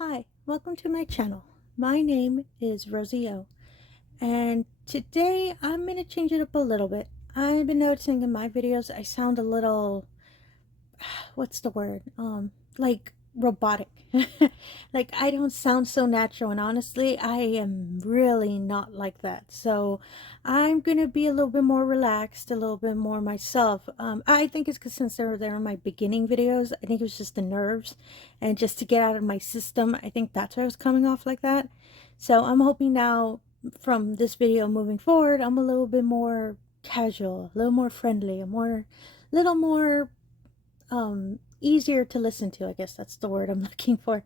Hi, welcome to my channel. My name is Rosy O, and today I'm going to change it up a little bit. I've been noticing in my videos I sound a little, what's the word? Like robotic. Like I don't sound so natural, and honestly, I am really not like that. So I'm gonna be a little bit more relaxed, a little bit more myself. I think it's because since they were in my beginning videos, I think it was just the nerves, and just to get out of my system, I think that's why I was coming off like that. So I'm hoping now from this video moving forward, I'm a little bit more casual, a little more friendly, little more easier to listen to. I guess that's the word I'm looking for.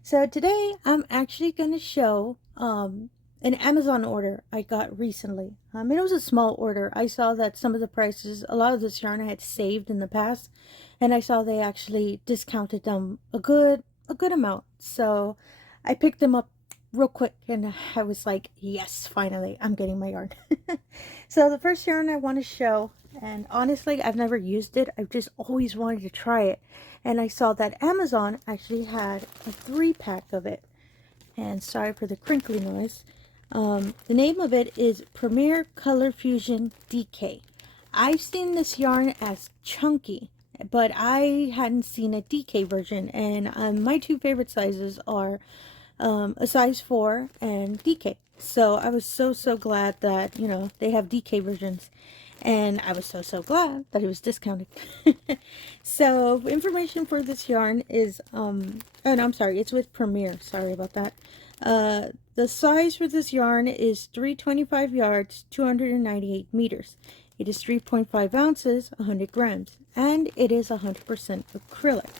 So today I'm actually going to show an Amazon order I got recently. It was a small order. I saw that some of the prices, a lot of this yarn I had saved in the past, and I saw they actually discounted them a good amount. So I picked them up real quick, and I was like, yes, finally I'm getting my yarn. So the first yarn I want to show, and honestly I've never used it, I've just always wanted to try it, and I saw that Amazon actually had a 3-pack of it. And sorry for the crinkly noise. The name of it is Premier Colorfusion DK. I've seen this yarn as chunky, but I hadn't seen a DK version, and my two favorite sizes are a size 4 and DK. So I was so glad that, they have DK versions. And I was so glad that it was discounted. So information for this yarn is, oh no, I'm sorry, it's with Premier. Sorry about that. The size for this yarn is 325 yards, 298 meters. It is 3.5 ounces, 100 grams, and it is 100% acrylic.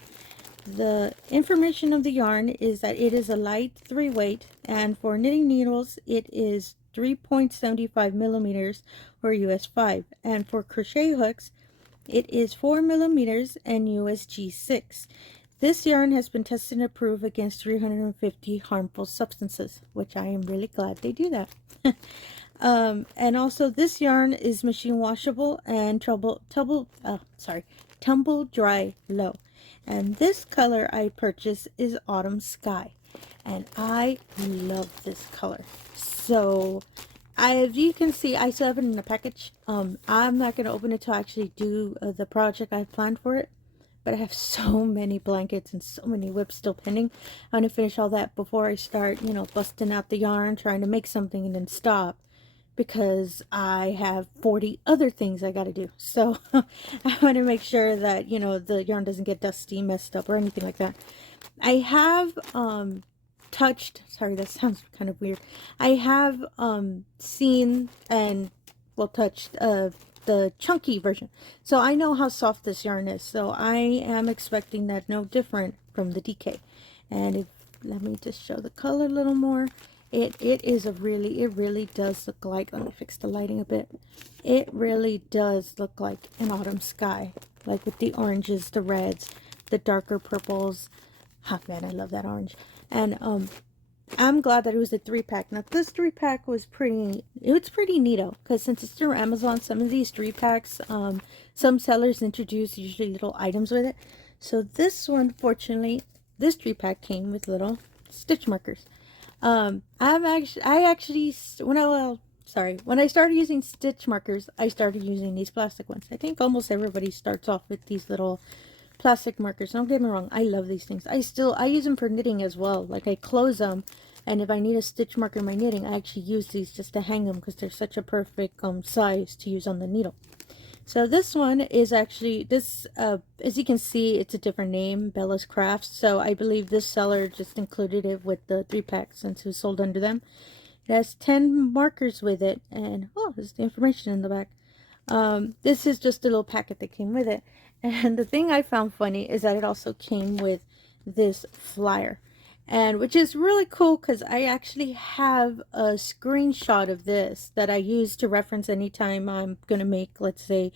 The information of the yarn is that it is a light 3-weight, and for knitting needles it is 3.75 millimeters or US 5, and for crochet hooks it is 4 millimeters and USG 6. This yarn has been tested and approved against 350 harmful substances, which I am really glad they do that. And also this yarn is machine washable and tumble dry low. And this color I purchased is Autumn Sky, and I love this color. So as you can see, I still have it in a package. I'm not going to open it to actually do the project I planned for it, but I have so many blankets and so many whips still pending. I'm going to finish all that before I start, busting out the yarn, trying to make something and then stop, because I have 40 other things I got to do. So I want to make sure that, the yarn doesn't get dusty, messed up, or anything like that. I have touched, sorry, that sounds kind of weird. I have seen and, well, touched the chunky version. So I know how soft this yarn is. So I am expecting that no different from the DK. And let me just show the color a little more. It really does look like, let me fix the lighting a bit. It really does look like an autumn sky, like with the oranges, the reds, the darker purples. Oh man, I love that orange. And I'm glad that it was a 3-pack. Now this 3-pack was pretty neato, because since it's through Amazon, some of these 3-packs, some sellers introduce usually little items with it. So this one, fortunately, this 3-pack came with little stitch markers. When I started using stitch markers, I started using these plastic ones. I think almost everybody starts off with these little plastic markers. Don't get me wrong, I love these things. I use them for knitting as well. Like, I close them, and if I need a stitch marker in my knitting, I actually use these just to hang them, because they're such a perfect size to use on the needle. So this one is actually, as you can see, it's a different name, Bella's Crafts. So I believe this seller just included it with the 3-pack since it was sold under them. It has 10 markers with it, and oh, there's the information in the back. This is just a little packet that came with it. And the thing I found funny is that it also came with this flyer, and which is really cool, because I actually have a screenshot of this that I use to reference anytime I'm gonna make, let's say,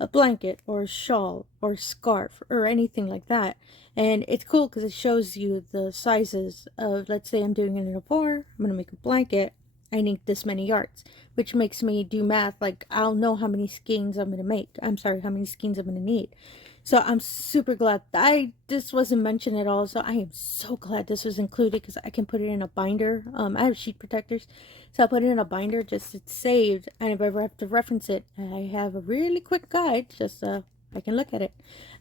a blanket or a shawl or scarf or anything like that. And it's cool because it shows you the sizes of, let's say I'm doing it in a 4, I'm gonna make a blanket, I need this many yards, which makes me do math. Like, I'll know how many skeins I'm gonna make. I'm sorry, how many skeins I'm gonna need. So I'm super glad. This wasn't mentioned at all, so I am so glad this was included because I can put it in a binder. I have sheet protectors, so I put it in a binder, just it's saved, and if I ever have to reference it, I have a really quick guide, just I can look at it.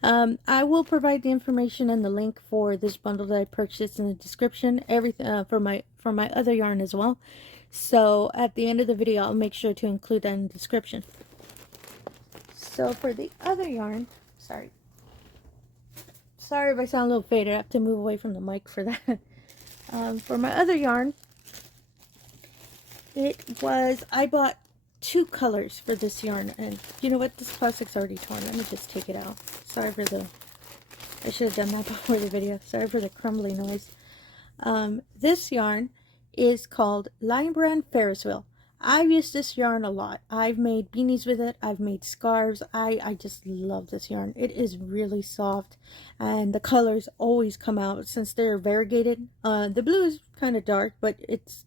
I will provide the information and the link for this bundle that I purchased in the description, everything for my other yarn as well. So at the end of the video, I'll make sure to include that in the description. So for the other yarn, sorry if I sound a little faded. I have to move away from the mic for that. For my other yarn, I bought 2 colors for this yarn, and you know what, this plastic's already torn. Let me just take it out. Sorry for I should have done that before the video. Sorry for the crumbly noise. This yarn is called Lion Brand Ferris Wheel. I've used this yarn a lot. I've made beanies with it. I've made scarves. I just love this yarn. It is really soft, and the colors always come out since they're variegated. The blue is kind of dark, but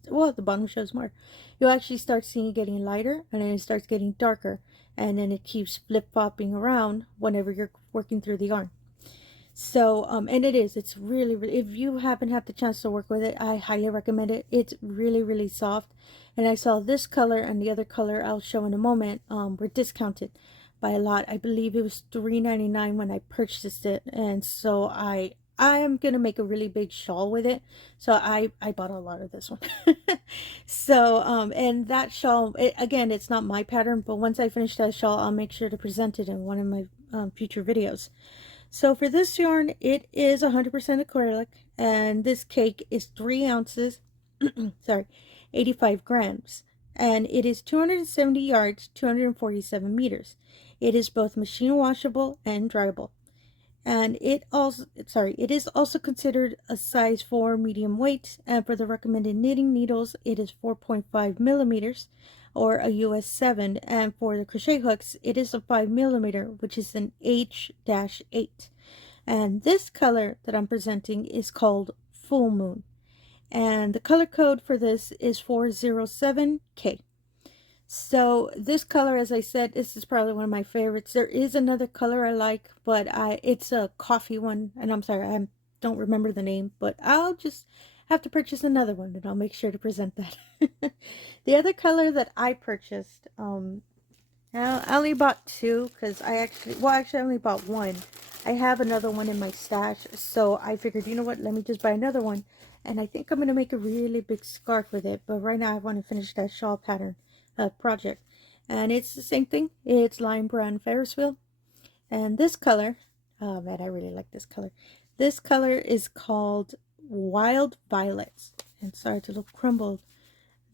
well, the bottom shows more. You'll actually start seeing it getting lighter, and then it starts getting darker, and then it keeps flip-flopping around whenever you're working through the yarn. So and it's really, if you haven't had the chance to work with it, I highly recommend it. It's really soft, and I saw this color and the other color I'll show in a moment were discounted by a lot. I believe it was $3.99 when I purchased it, and so I am gonna make a really big shawl with it, so I bought a lot of this one. So and that shawl, again, it's not my pattern, but once I finish that shawl, I'll make sure to present it in one of my future videos. So for this yarn, it is 100% acrylic, and this cake is 3 ounces, sorry, 85 grams, and it is 270 yards, 247 meters. It is both machine washable and dryable, and it is also considered a size 4 medium weight, and for the recommended knitting needles, it is 4.5 millimeters, or a US 7, and for the crochet hooks, it is a 5 millimeter, which is an H-8. And this color that I'm presenting is called Full Moon, and the color code for this is 407K. So this color, as I said, this is probably one of my favorites. There is another color I like, but it's a coffee one, and I'm sorry, I don't remember the name, but I'll just have to purchase another one, and I'll make sure to present that. The other color that I purchased, I only bought 2 because I only bought 1. I have another one in my stash, so I figured, you know what, let me just buy another one, and I think I'm going to make a really big scarf with it, but right now I want to finish that shawl pattern project, and it's the same thing. It's Lion Brand Ferris Wheel, and this color, oh man, I really like this color. This color is called Wild Violets, and sorry, it's a little crumbled.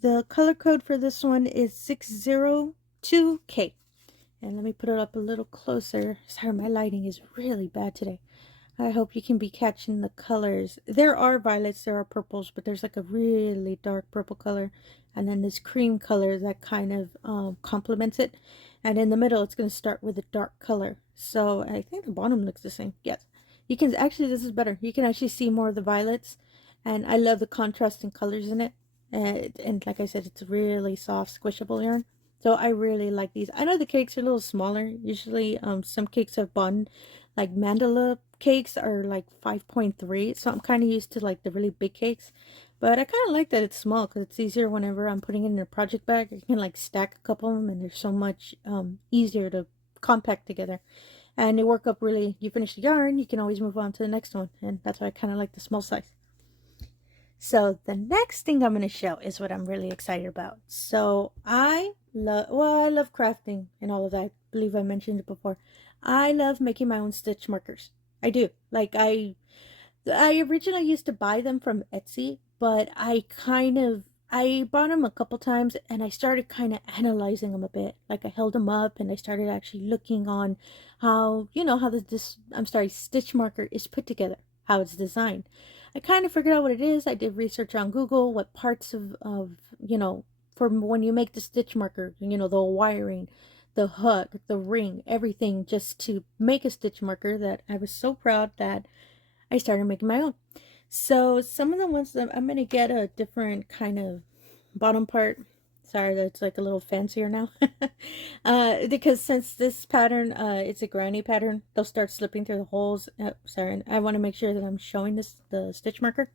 The color code for this one is 602K. And let me put it up a little closer. Sorry, my lighting is really bad today. I hope you can be catching the colors. There are violets, there are purples, but there's like a really dark purple color, and then this cream color that kind of complements it. And in the middle, it's going to start with a dark color. So I think the bottom looks the same. Yes, you can actually, this is better. You can actually see more of the violets, and I love the contrasting colors in it. And like I said, it's really soft, squishable yarn. So I really like these. I know the cakes are a little smaller. Usually some cakes I've bought, like mandala cakes, are like 5.3. So I'm kind of used to like the really big cakes. But I kind of like that it's small because it's easier whenever I'm putting it in a project bag. You can like stack a couple of them, and they're so much easier to compact together. And they work up really, you finish the yarn, you can always move on to the next one. And that's why I kind of like the small size. So the next thing I'm going to show is what I'm really excited about. So I love crafting and all of that. I believe I mentioned it before. I love making my own stitch markers. I do. Like I originally used to buy them from Etsy, but I bought them a couple times, and I started kind of analyzing them a bit. Like I held them up and I started actually looking on how, how this stitch marker is put together, how it's designed. I kind of figured out what it is. I did research on Google, what parts of for when you make the stitch marker, the wiring, the hook, the ring, everything, just to make a stitch marker, that I was so proud that I started making my own. So some of the ones that I'm going to get a different kind of bottom part. Sorry, that's like a little fancier now. Because since this pattern, it's a granny pattern, they'll start slipping through the holes. Sorry, and I want to make sure that I'm showing the stitch marker.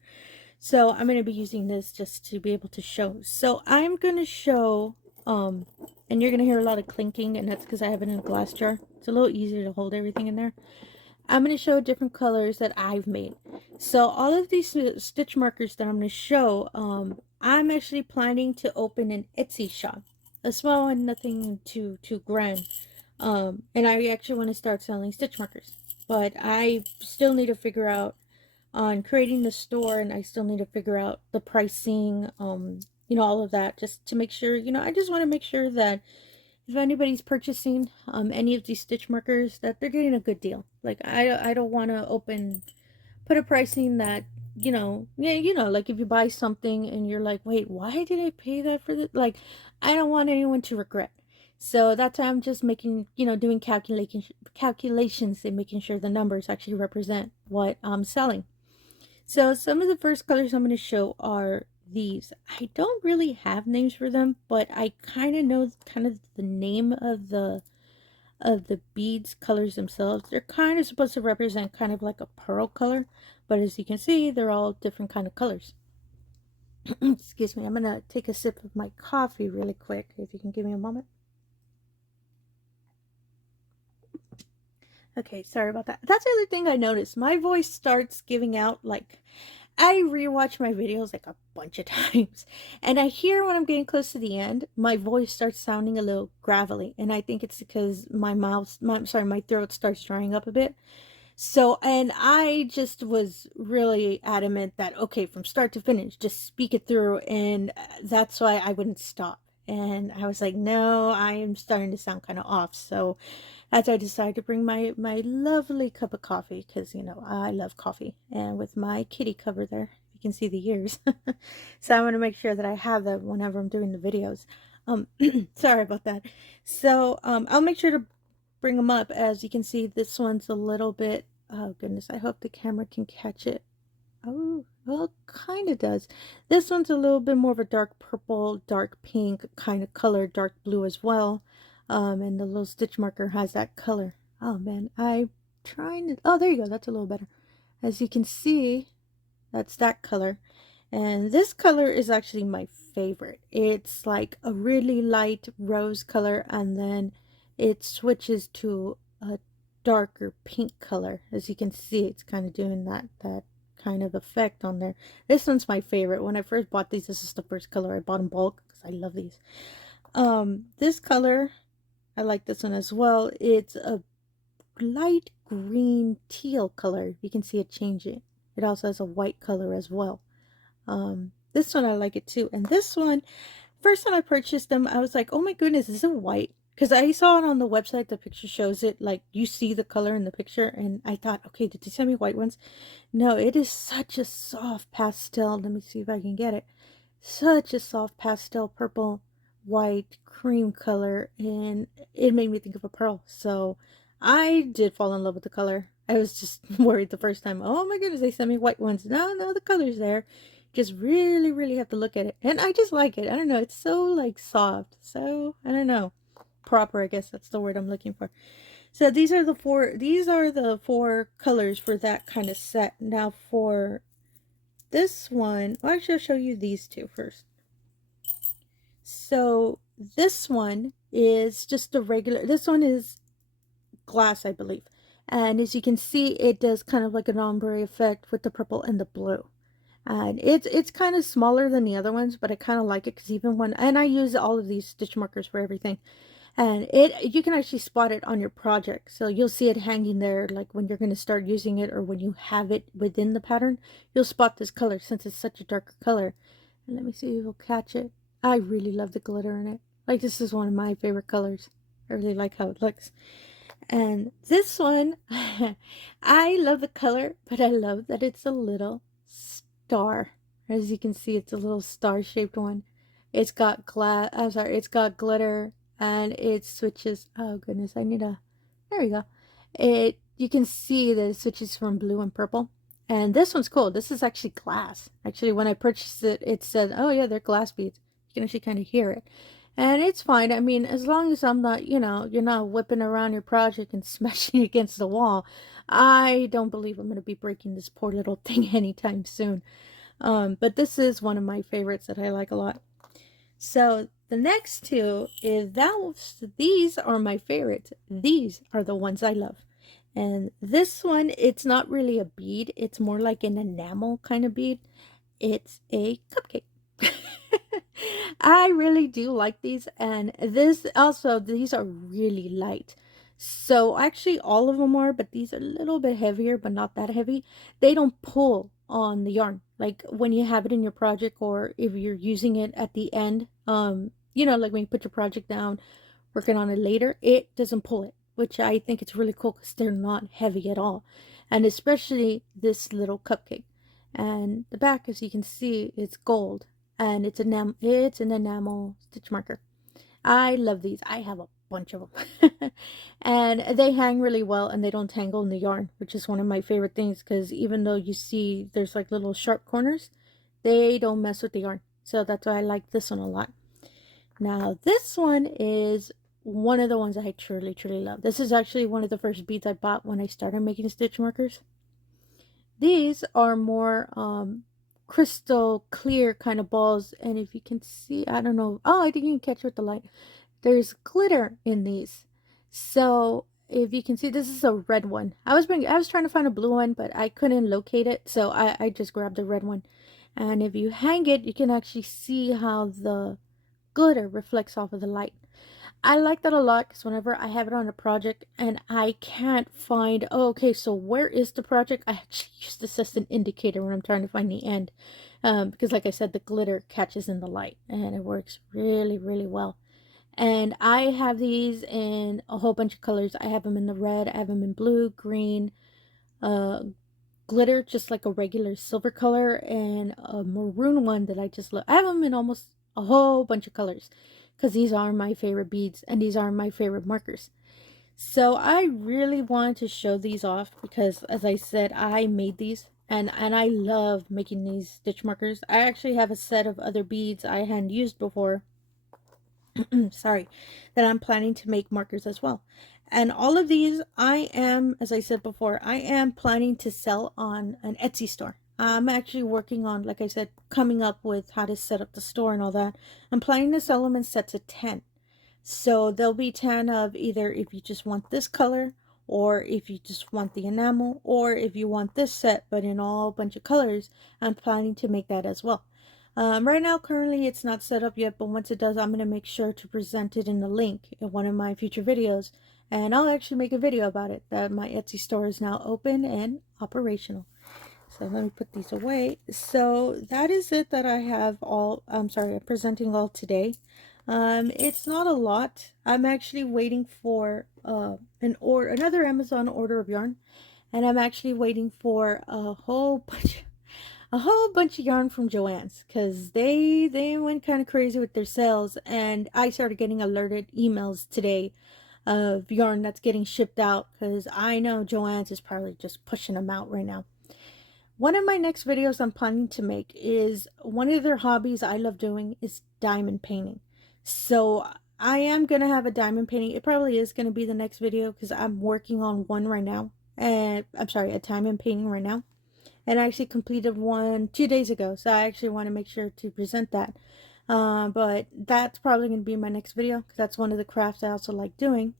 So I'm going to be using this just to be able to show. So I'm going to show, and you're going to hear a lot of clinking, and that's because I have it in a glass jar. It's a little easier to hold everything in there. I'm going to show different colors that I've made. So all of these stitch markers that I'm going to show, I'm actually planning to open an Etsy shop. A small one, nothing too grand. And I actually want to start selling stitch markers. But I still need to figure out on creating the store, and I still need to figure out the pricing, you know, all of that, just to make sure, you know, I just want to make sure that if anybody's purchasing any of these stitch markers, that they're getting a good deal. Like I don't want to put a pricing that, you know, yeah, you know, like if you buy something and you're like, wait, why did I pay that for this? Like, I don't want anyone to regret. So that's why I'm just making, you know, doing calculations and making sure the numbers actually represent what I'm selling. So some of the first colors I'm going to show are these. I don't really have names for them, but I kind of know kind of the name of the beads colors themselves. They're kind of supposed to represent kind of like a pearl color, but as you can see, they're all different kind of colors. Excuse me, I'm going to take a sip of my coffee really quick, if you can give me a moment. Okay, sorry about that. That's the other thing I noticed. My voice starts giving out, like, I rewatch my videos like a bunch of times, and I hear when I'm getting close to the end, my voice starts sounding a little gravelly, and I think it's because my my throat starts drying up a bit. So, and I just was really adamant that, okay, from start to finish, just speak it through, and that's why I wouldn't stop. And I was like, no, I am starting to sound kind of off. So as I decided to bring my lovely cup of coffee, because, you know, I love coffee, and with my kitty cover there, you can see the ears. So I want to make sure that I have that whenever I'm doing the videos. Sorry about that. So I'll make sure to bring them up. As you can see, this one's a little bit, oh goodness, I hope the camera can catch it. Oh, well, kind of does. This one's a little bit more of a dark purple, dark pink kind of color, dark blue as well. And the little stitch marker has that color. Oh man, I'm trying to, oh, there you go, that's a little better. As you can see, that's that color. And this color is actually my favorite. It's like a really light rose color, and then it switches to a darker pink color. As you can see, it's kind of doing that kind of effect on there. This one's my favorite. When I first bought these, this is the first color I bought in bulk because I love these. This color, I like this one as well. It's a light green teal color. You can see it changing. It also has a white color as well. This one I like it too. And this one, first time I purchased them, I was like, oh my goodness, is it white? Because I saw it on the website, the picture shows it, like you see the color in the picture, and I thought, okay, did they send me white ones? No, it is such a soft pastel. Let me see if I can get it. Such a soft pastel purple, white, cream color, and it made me think of a pearl. So I did fall in love with the color. I was just worried the first time, oh my goodness, they sent me white ones. No, the color's there. Just really have to look at it. And I just like it. I don't know, it's so like soft. So, I don't know. Proper, I guess that's the word I'm looking for. So these are the four colors for that kind of set. Now for this one, well, actually I'll show you these two first. So this one is just a regular, this one is glass, I believe. And as you can see, it does kind of like an ombre effect with the purple and the blue. And it's kind of smaller than the other ones, but I kind of like it because even when, and I use all of these stitch markers for everything. And you can actually spot it on your project. So you'll see it hanging there, like when you're going to start using it, or when you have it within the pattern, you'll spot this color since it's such a darker color. And let me see if you'll catch it. I really love the glitter in it. Like, this is one of my favorite colors. I really like how it looks. And this one, I love the color, but I love that it's a little star. As you can see, it's a little star-shaped one. It's got it's got glitter, and it switches. Oh goodness, I need a, there we go. You can see that it switches from blue and purple. And this one's cool. This is actually glass. Actually, when I purchased it, it said, oh yeah, they're glass beads. You can actually kind of hear it. And it's fine. I mean, as long as I'm not, you're not whipping around your project and smashing it against the wall, I don't believe I'm going to be breaking this poor little thing anytime soon. But this is one of my favorites that I like a lot. So the next two is these are my favorites. These are the ones I love. And this one, it's not really a bead. It's more like an enamel kind of bead. It's a cupcake. I really do like these, and these are really light. So actually all of them are, but these are a little bit heavier, but not that heavy. They don't pull on the yarn like when you have it in your project, or if you're using it at the end. Like when you put your project down, working on it later, it doesn't pull it, which I think it's really cool because they're not heavy at all. And especially this little cupcake. And the back, as you can see, it's gold, and it's an enamel stitch marker. I love these. I have a bunch of them. And they hang really well, and they don't tangle in the yarn, which is one of my favorite things, because even though you see there's like little sharp corners, they don't mess with the yarn. So that's why I like this one a lot. Now this one is one of the ones I truly love. This is actually one of the first beads I bought when I started making stitch markers. These are more crystal clear kind of balls, and if you can see, I don't know, oh, I didn't even catch with the light, there's glitter in these. So if you can see, this is a red one. I was trying to find a blue one, but I couldn't locate it, so I just grabbed the red one. And if you hang it, you can actually see how the glitter reflects off of the light. I like that a lot because whenever I have it on a project and I can't find, oh, okay, so where is the project? I actually use this as an indicator when I'm trying to find the end. Because like I said, the glitter catches in the light and it works really well. And I have these in a whole bunch of colors. I have them in the red, I have them in blue, green, glitter, just like a regular silver color, and a maroon one that I just love. I have them in almost a whole bunch of colors because these are my favorite beads and these are my favorite markers. So I really wanted to show these off because, as I said, I made these, and I love making these stitch markers. I actually have a set of other beads I hadn't used before sorry, that I'm planning to make markers as well. And all of these I am, as I said before, I am planning to sell on an Etsy store. I'm actually working on, like I said, coming up with how to set up the store and all that. I'm planning to sell them in sets of 10. So there'll be 10 of either if you just want this color, or if you just want the enamel, or if you want this set but in all bunch of colors. I'm planning to make that as well. Right now, currently, it's not set up yet, but once it does, I'm going to make sure to present it in the link in one of my future videos. And I'll actually make a video about it, that my Etsy store is now open and operational. So let me put these away. So that is it that I have all, I'm presenting all today. It's not a lot. I'm actually waiting for another Amazon order of yarn. And I'm actually waiting for a whole bunch of yarn from Joann's, because they went kind of crazy with their sales, and I started getting alerted emails today of yarn that's getting shipped out, because I know Joann's is probably just pushing them out right now. One of my next videos I'm planning to make is one of their hobbies I love doing is diamond painting. So I am going to have a diamond painting. It probably is going to be the next video because I'm working on one right now. And I'm sorry, a diamond painting right now. And I actually completed one 2 days ago, so I actually want to make sure to present that. But that's probably going to be my next video because that's one of the crafts I also like doing.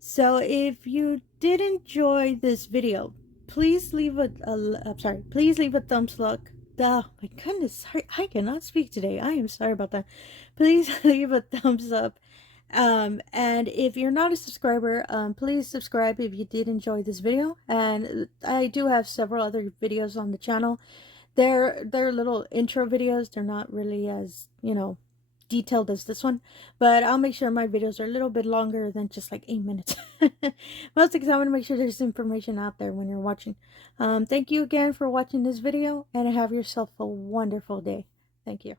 So if you did enjoy this video, please leave please leave a thumbs up. Oh my goodness, sorry, I cannot speak today. I am sorry about that. Please leave a thumbs up. And if you're not a subscriber, please subscribe if you did enjoy this video. And I do have several other videos on the channel. They're little intro videos. They're not really as, detailed as this one, but I'll make sure my videos are a little bit longer than just like 8 minutes. Most of the time, I want to make sure there's information out there when you're watching. Thank you again for watching this video, and have yourself a wonderful day. Thank you.